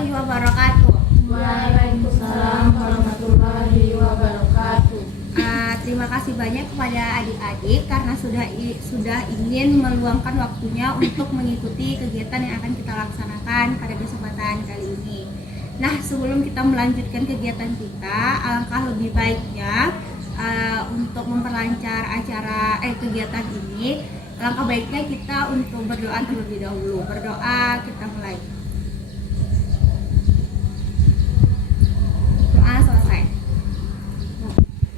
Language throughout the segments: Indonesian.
warahmatullahi wabarakatuh. Waalaikumsalam warahmatullahi wabarakatuh. Terima kasih banyak kepada adik-adik karena sudah ingin meluangkan waktunya untuk mengikuti kegiatan yang akan kita laksanakan pada kesempatan kali ini. Nah, sebelum kita melanjutkan kegiatan kita, alangkah lebih baiknya untuk memperlancar kegiatan ini, alangkah baiknya kita untuk berdoa terlebih dahulu. Berdoa, kita mulai. Doa selesai.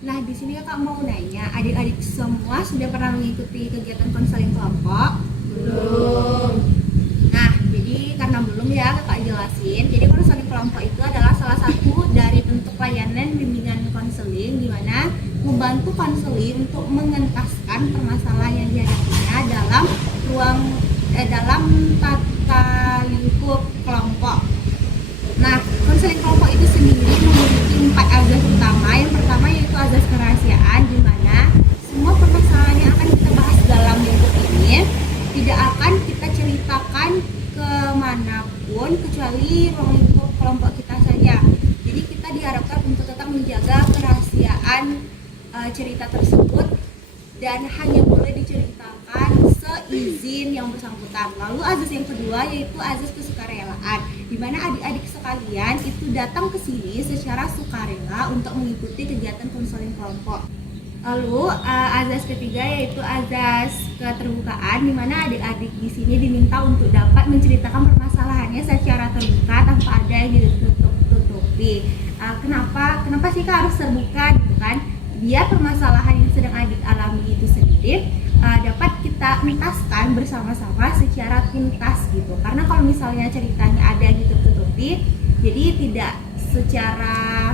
Nah, di sini kakak mau nanya, adik-adik semua sudah pernah mengikuti kegiatan konseling kelompok? Belum. Nah, jadi karena belum ya kakak jelasin. Jadi konseling kelompok itu adalah salah satu dari bentuk layanan bimbingan konseling di mana membantu konseling untuk mengentaskan permasalahan yang dihadapinya dalam tata lingkup kelompok. Nah, konseling kelompok itu sendiri memiliki 4 azas utama. Yang pertama yaitu azas kerahasiaan, di mana semua permasalahan yang akan kita bahas dalam lingkup ini tidak akan kita ceritakan kemanapun kecuali ruang lingkup kelompok kita saja. Jadi kita diharapkan untuk tetap menjaga kerahasiaan cerita tersebut dan hanya boleh diceritakan seizin yang bersangkutan. Lalu azas yang kedua yaitu azas kesukarelaan, di mana adik-adik sekalian itu datang ke sini secara sukarela untuk mengikuti kegiatan konseling kelompok. Lalu azas ketiga yaitu azas keterbukaan, di mana adik-adik di sini diminta untuk dapat menceritakan permasalahannya secara terbuka tanpa ada yang ditutup-tutupi. Kenapa sih Kak harus terbuka gitu kan? Biar permasalahan yang sedang adik alami itu sendiri dapat kita entaskan bersama-sama secara tuntas gitu. Karena kalau misalnya ceritanya ada yang ditutup-tutupi, jadi tidak secara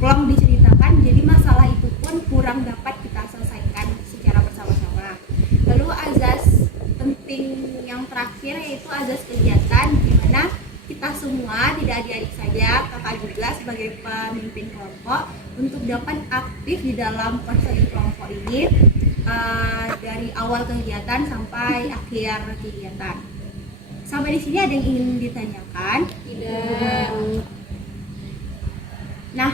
plong diceritakan, jadi masalah itu pun kurang dapat kita selesaikan secara bersama-sama. Lalu azas penting yang terakhir yaitu azas kegiatan, di mana kita semua, tidak adik-adik saja, kakak juga sebagai pemimpin kelompok, untuk dapat aktif di dalam konseling kelompok ini dari awal kegiatan sampai akhir kegiatan. Sampai di sini ada yang ingin ditanyakan? Tidak. Nah,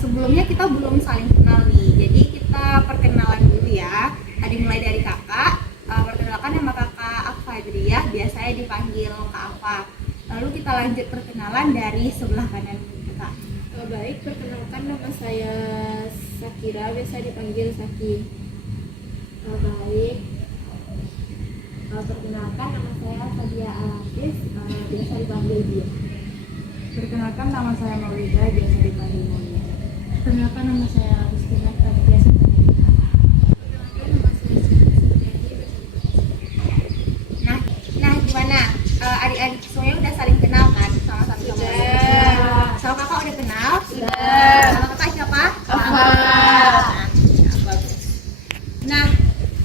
sebelumnya kita belum saling kenal nih, jadi kita perkenalan dulu ya. Tadi mulai dari kakak, perkenalkan nama kakak Afadriyah, biasanya dipanggil Kak Afa. Lalu kita lanjut perkenalan dari sebelah kanan kita. Baik, perkenalkan nama saya Sakira, biasa dipanggil Saki. Baik, perkenalkan nama saya Fadia Alafis, biasa dipanggil Dia. Perkenalkan nama saya Maulida, biasa dipanggil Maulida. Perkenalkan nama saya Rizky Nata, biasa dipanggil. Nah, gimana? Adik-adik semuanya udah saling kenal kan sama satu sama lain? Sama kakak udah kenal? Sudah. Sama kakak siapa? Afa. Bagus. Nah,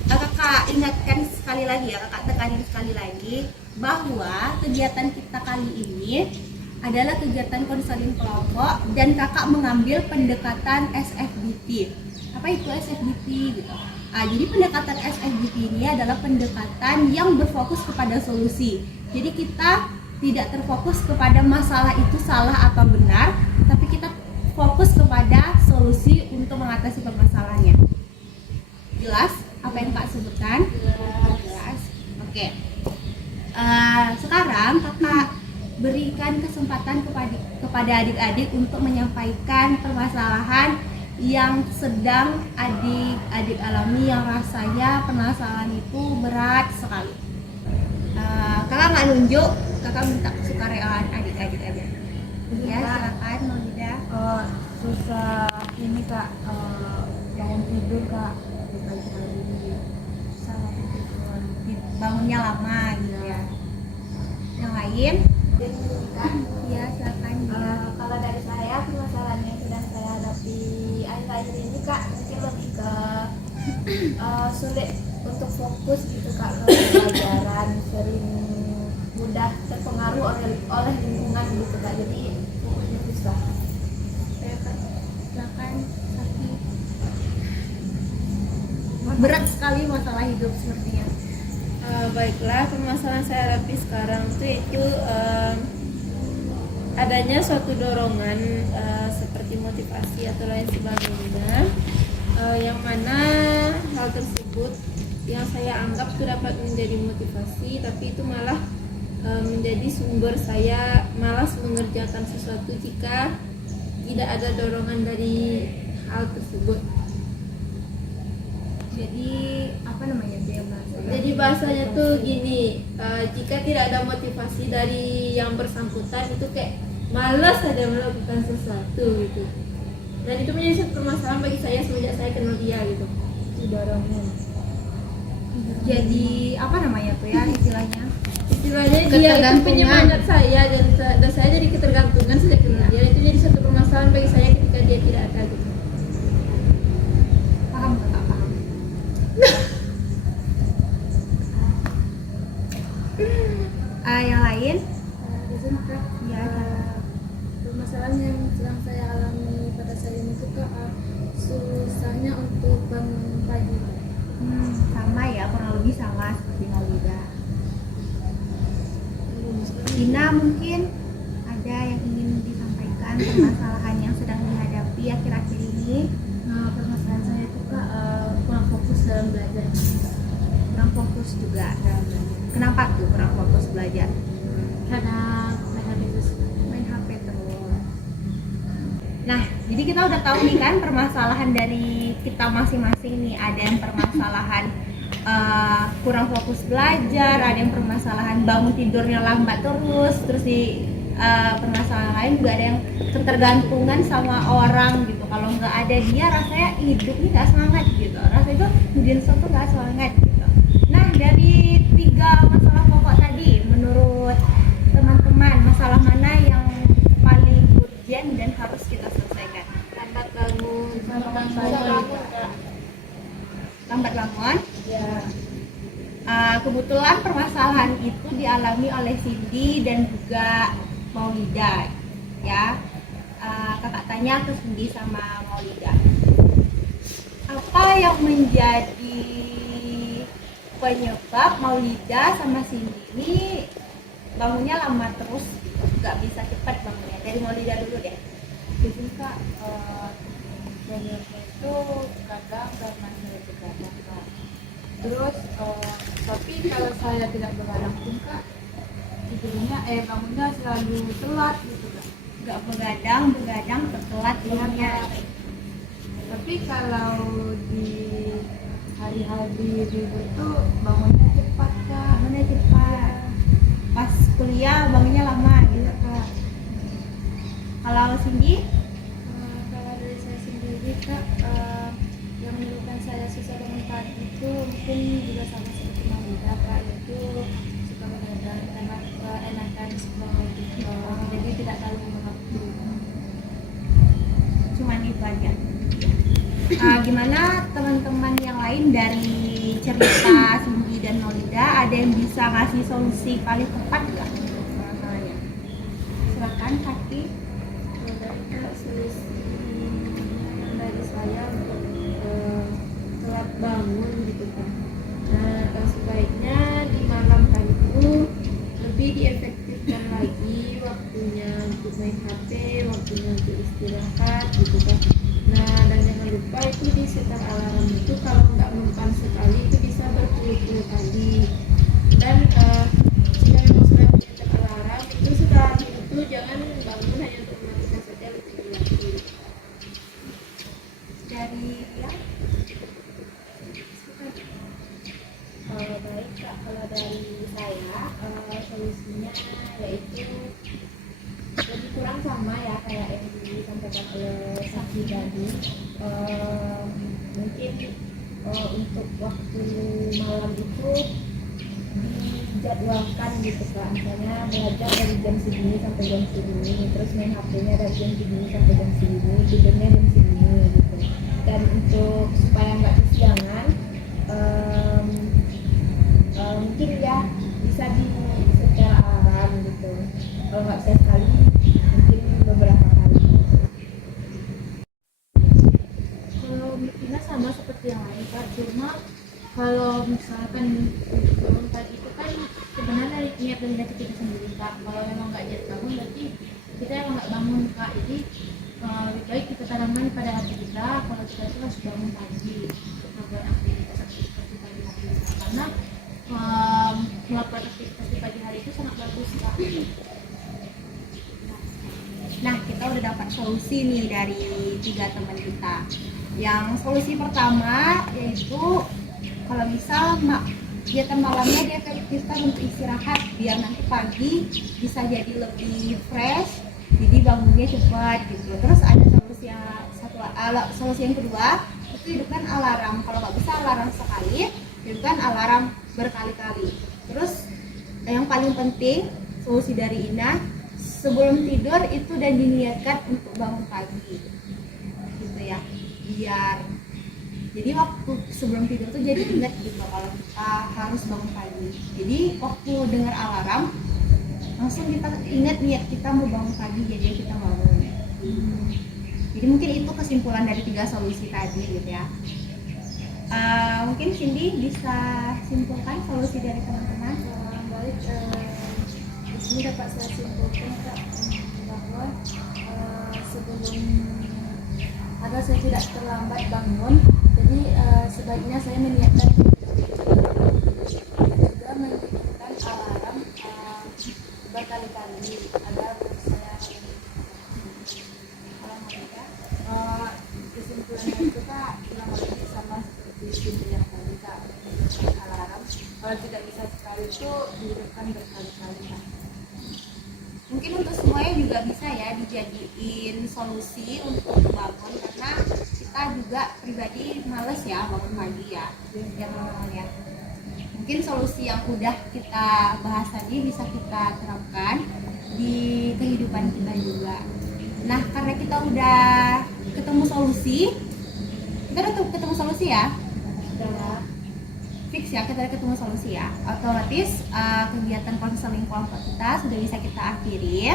kakak ingatkan sekali lagi ya, kakak tekanin sekali lagi bahwa kegiatan kita kali ini adalah kegiatan konseling kelompok dan kakak mengambil pendekatan SFBT. Apa itu SFBT gitu? Jadi pendekatan SFBT ini adalah pendekatan yang berfokus kepada solusi. Jadi kita tidak terfokus kepada masalah itu salah atau benar, tapi kita fokus kepada solusi untuk mengatasi permasalahannya. Jelas apa yang Kak sebutkan? Jelas. Oke. Sekarang kakak berikan kesempatan kepada adik-adik untuk menyampaikan permasalahan yang sedang adik-adik alami, yang rasanya permasalahan itu berat sekali. Kakak nggak nunjuk, kakak minta kesukarelaan adik-adik aja. Ya, silakan Maulida. Susah ini Kak, bangun tidur Kak di pagi hari. Sama tidur, bangunnya lama gitu ya. Yang lain? Ya, silakan. Kalau dari saya, permasalahan yang sedang saya hadapi akhir-akhir ini Kak, mungkin lebih ke sulit untuk fokus gitu Kak ke pelajaran, sering mudah terpengaruh oleh lingkungan gitu Kak, jadi fokusnya susah. Silakan Saki. Berat sekali masalah hidup sepertinya. Baiklah, permasalahan saya hadapi sekarang itu adanya suatu dorongan seperti motivasi atau lain sebagainya, yang mana hal tersebut yang saya anggap itu dapat menjadi motivasi, tapi itu malah menjadi sumber saya malas mengerjakan sesuatu jika tidak ada dorongan dari hal tersebut. Jadi apa namanya tuh yang bahasanya? Jadi bahasanya tuh gini, jika tidak ada motivasi dari yang bersangkutan itu kayak malas ada melakukan sesuatu gitu. Dan itu menjadi satu permasalahan bagi saya semenjak saya kenal dia gitu. Dorongan. Jadi apa namanya tuh ya istilahnya? Istilahnya dia itu penyemangat saya dan saya jadi ketergantungan sejak kenal dia. Itu jadi satu permasalahan bagi saya ketika dia tidak ada gitu. Paham nggak paham? Yang lain? Izin Kak, Ya. permasalahan yang sedang saya alami pada saat ini itu Kak, susahnya untuk bangun pagi. Sama ya, kurang lebih sama seperti Maulida. Dina mungkin ada yang ingin disampaikan permasalahan yang sedang dihadapi akhir-akhir ini. Nah, permasalahan saya itu Kak, kurang fokus dalam belajar. Kurang fokus juga dalam belajar. Kenapa tuh kurang fokus belajar? Karena main HP terus. Main HP terus. Nah, jadi kita udah tahu nih kan permasalahan dari kita masing-masing nih. Ada yang permasalahan kurang fokus belajar, ada yang permasalahan bangun tidurnya lambat terus di permasalahan lain juga ada yang ketergantungan sama orang gitu. Kalau nggak ada dia rasanya hidup ini nggak semangat gitu. Rasanya itu kemudian sesuatu nggak semangat gitu. Nah, dari 3 masalah pokok tadi, menurut teman-teman masalah mana yang paling urgent dan harus kita selesaikan? Lambat bangun, Lambat bangun. Ya. Kebetulan permasalahan itu dialami oleh Cindy dan juga Maulida ya. Kakak tanya ke Cindy sama Maulida, apa yang menjadi penyebab Maulida sama Cindy ini bangunnya lama terus, nggak bisa cepat bangunnya? Dari Maulida dulu deh. Jadi Kak, banyaknya itu kadang karena saya begadang Kak. Terus tapi kalau saya tidak begadang pun Kak, tidurnya bangunnya selalu telat gitu Kak. Nggak begadang telat tidurnya. Tapi kalau di hari-hari libur tuh bangunnya cepat Kak. Bangunnya cepat. Pas kuliah bangunnya lama gitu Kak. Kalau Cindy? Kalau dari saya sendiri Kak, yang menyebabkan saya susah bangun pagi itu mungkin juga sama seperti Maulida Kak, yaitu suka begadang, enakan bangun gitu, jadi tidak terlalu waktu. Cuman itu aja. Gimana teman-teman yang lain dari cerita Cindy dan Maulida, ada yang bisa ngasih solusi paling tepat nggak untuk masalahnya? Silakan Kaki. Solusi yang dari saya untuk telat bangun gitu kan. Nah, sebaiknya di malam hari itu lebih diefektifkan lagi waktunya untuk main HP, waktunya untuk istirahat gitu kan. Nah, dan jangan lupa itu di setel alarm itu kalau nggak mempan sekali itu bisa berpuluh-puluh kali. Dan jika memang sudah menyetel alarm itu setelah itu jangan bangun hanya untuk mematikan saja lebih lagi. Dari yang Baik Kak, kalau dari saya solusinya yaitu lebih kurang sama ya kayak yang disampaikan oleh Safi tadi. Mungkin untuk waktu malam itu dijadwalkan gitu Kak, misalnya belajar dari jam segini sampai jam segini, terus main HP-nya dari jam segini sampai jam segini, tidurnya jam segini gitu. Dan untuk supaya nggak kesiangan, mungkin ya bisa di secara alarm gitu. Kalau nggak bisa sekali, mungkin beberapa kali. Kalau kita sama seperti yang lain Kak, cuma kalau misalkan untuk bangun pagi itu kan sebenarnya niat dari hati kita sendiri Kak. Kalau memang nggak niat bangun berarti kita lambat bangun kak, jadi lebih baik kita tanamkan pada hati kita kalau kita itu harus bangun pagi untuk melakukan aktivitas di pagi hari kita. Karena melakukan aktivitas di pagi hari itu sangat bagus kak. Nah, kita udah dapat solusi nih dari 3 teman kita. Yang solusi pertama yaitu kalau misal kegiatan malamnya dia kita untuk istirahat biar nanti pagi bisa jadi lebih fresh, jadi bangunnya cepat gitu. Terus ada solusi yang kedua itu hidupkan alarm. Kalau nggak bisa alarm sekali, hidupkan alarm berkali-kali. Terus yang paling penting solusi dari Ina, sebelum tidur itu dan diniatkan untuk bangun pagi gitu ya, biar jadi waktu sebelum tidur tuh jadi ingat gitu kalau kita harus bangun pagi. Jadi waktu dengar alarm langsung kita ingat niat kita mau bangun pagi, jadi kita bangun. Jadi mungkin itu kesimpulan dari 3 solusi tadi gitu ya. Mungkin Cindy bisa simpulkan solusi dari teman-teman. Baik, di sini dapat saya simpulkan kak bahwa sebelum agar saya tidak terlambat bangun, jadi sebaiknya saya meniatkan juga menghidupkan alarm berkali-kali agar saya kesimpulannya itu kak kurang lebih sama seperti Cindy yang tadi kak, menghidupkan alarm. Kalau tidak bisa sekali itu dihidupkan berkali-kali kak. Mungkin untuk semuanya juga bisa ya dijadiin solusi untuk bangun, karena kita juga pribadi males ya bangun pagi ya teman-teman ya. Mungkin solusi yang udah kita bahas tadi bisa kita terapkan di kehidupan kita juga. Nah, karena kita udah ketemu solusi, kita udah ketemu solusi ya, fix ya, kita udah ketemu solusi ya, otomatis kegiatan konseling kelompok kita sudah bisa kita akhiri.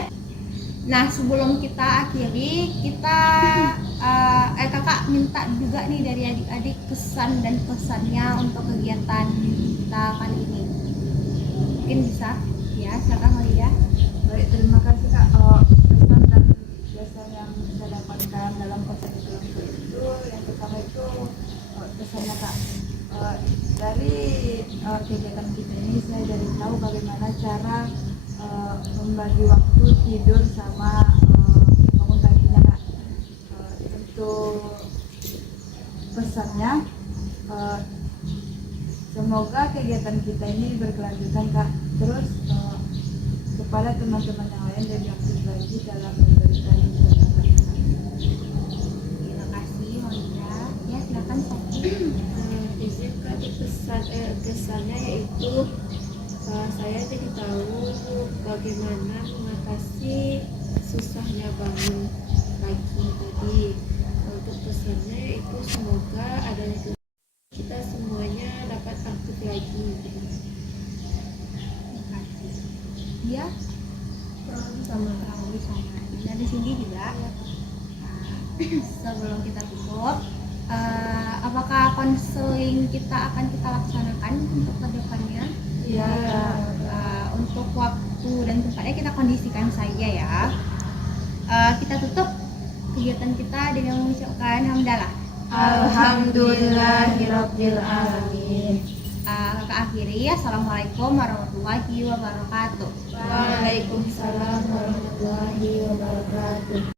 Nah, sebelum kita akhiri, kita kakak minta juga nih dari adik-adik kesan dan pesannya untuk kegiatan kita kali ini. Mungkin bisa ya, silakan Maria. Baik, terima kasih kak. Pesan dan jasa yang saya dapatkan dalam konseling kelompok itu, yang pertama itu pesannya kak, dari kegiatan kita ini saya jadi tahu bagaimana cara membagi waktu tidur sama bangun paginya kak. Untuk pesannya, semoga kegiatan kita ini berkelanjutan kak. Terus kepada teman-teman yang lain lebih aktif lagi dalam memberikan informasi. Terima kasih Maria. Ya, silakan Sofi. Izin kak, kesannya yaitu saya jadi tahu bagaimana mengatasi susahnya bangun pagi tadi. Untuk pesannya yaitu semoga adanya kita semuanya dapat aktif lagi. Terima kasih. Dia sama. Dari sini juga. Sebelum kita tutup, apakah konseling kita akan kita laksanakan untuk kedepannya? Iya. Untuk waktu dan tempatnya kita kondisikan saja ya. Kita tutup kegiatan kita dengan mengucapkan hamdalah. Alhamdulillahirabbil alamin. Kakak akhiri, assalamualaikum warahmatullahi wabarakatuh. Waalaikumsalam warahmatullahi wabarakatuh.